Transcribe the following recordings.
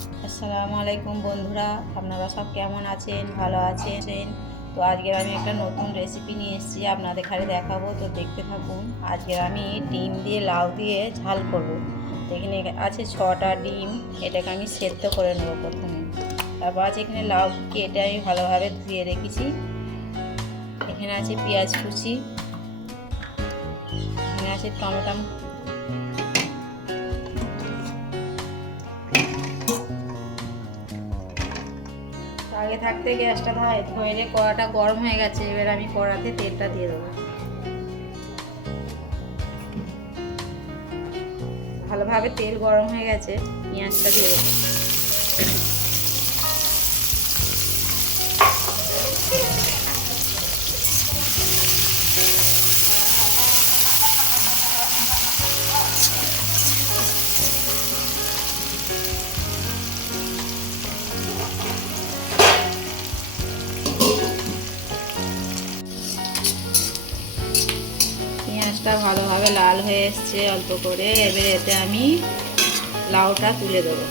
আসসালামু আলাইকুম বন্ধুরা, আপনারা সব কেমন আছেন? ভালো আছেন? তো আজকের আমি একটা নতুন রেসিপি নিয়ে এসেছি, আপনাদের খালি দেখাবো, তো দেখতে থাকুন। আজকের আমি ডিম দিয়ে লাউ দিয়ে ঝাল করব। তো এখানে আছে 6টা ডিম, এটাকে আমি সেদ্ধ করে নেবো প্রথমে। তারপর আছে এখানে লাউ কেটে আমি ভালোভাবে ধুয়ে রেখেছি। এখানে আছে পেঁয়াজ কুচি, এখানে আছে টমেটো। আগে থাকতে গ্যাসটা ধরে কড়াটা গরম হয়ে গেছে। এবার আমি কড়াতে তেলটা দিয়ে দেবো। ভালোভাবে তেল গরম হয়ে গেছে, পেঁয়াজটা দিয়ে দেবো। পেঁয়াজটা ভালোভাবে লাল হয়ে এসছে অল্প করে। এবার এতে আমি লাউটা তুলে দেবো।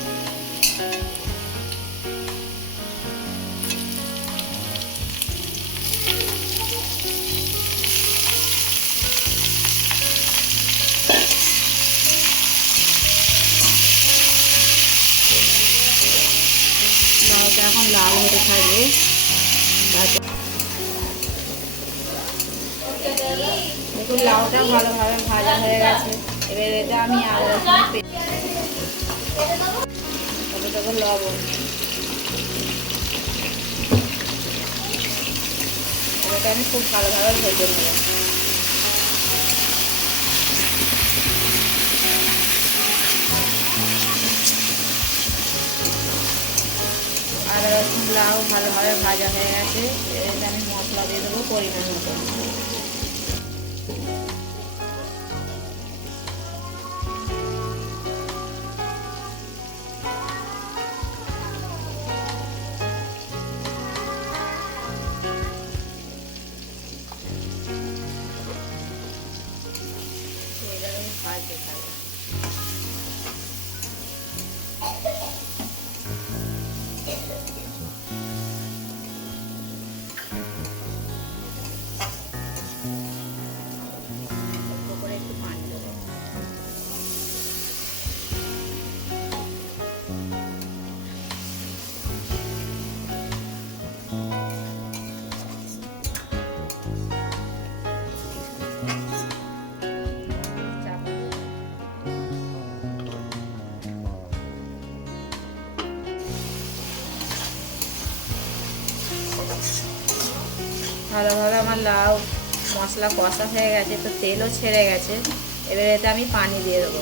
লাউটা এখন লাল হতে থাকবে। দেখুন লাউটা ভালোভাবে ভাজা হয়ে গেছে। এবার এটা আমি আদা রসুন লবণ, এটা আমি খুব ভালোভাবে ভেজে নেব। আদা রসুন লাউ ভালোভাবে ভাজা হয়ে গেছে। এটা আমি মশলা দিয়ে দেবো পরিমাণ মতো। ভাজতে থাকবে। একটু পানি দেবো। ভালোভাবে আমার লাউ মশলা কষা হয়ে গেছে, তো তেলও ছেড়ে গেছে। এবার এতে আমি পানি দিয়ে দেবো।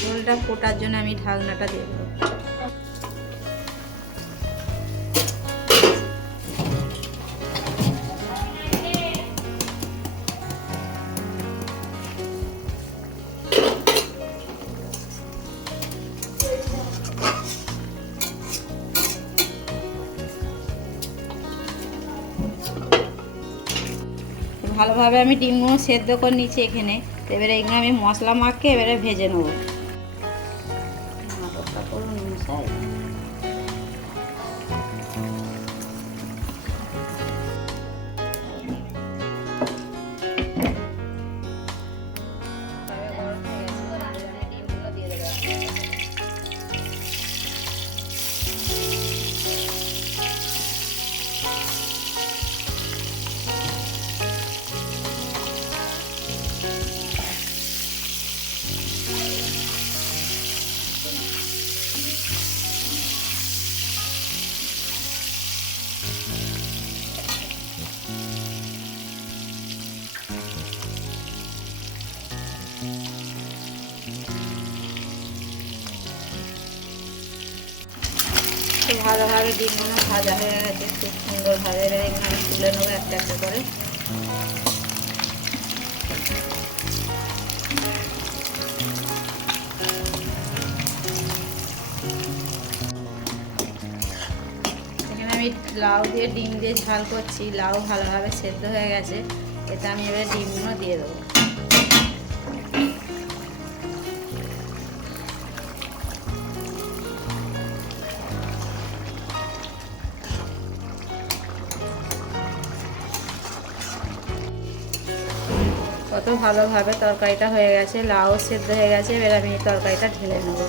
ঝোলটা ফোটার জন্য আমি ঢাকনাটা দিয়ে দেবো। ভালোভাবে আমি ডিমগুলো সেদ্ধ করে নিচ্ছি এখানে। এবারে এগুলো আমি মশলা মাখিয়ে এবারে ভেজে নেবো। ভালোভাবে ডিমগুলো ভাজা হয়ে গেছে, খুব সুন্দরভাবে। এবার এগুলো আমি তুলে নেবো একটা একটা করে। এখানে আমি লাউ দিয়ে ডিম দিয়ে ঝাল করছি, লাউ ভালোভাবে সেদ্ধ হয়ে গেছে। এটা আমি এবার ডিমগুলো দিয়ে দেবো। কত ভালোভাবে তরকারিটা হয়ে গেছে, লাউ সেদ্ধ হয়ে গেছে। এবার আমি তরকারিটা ঢেলে নেবো।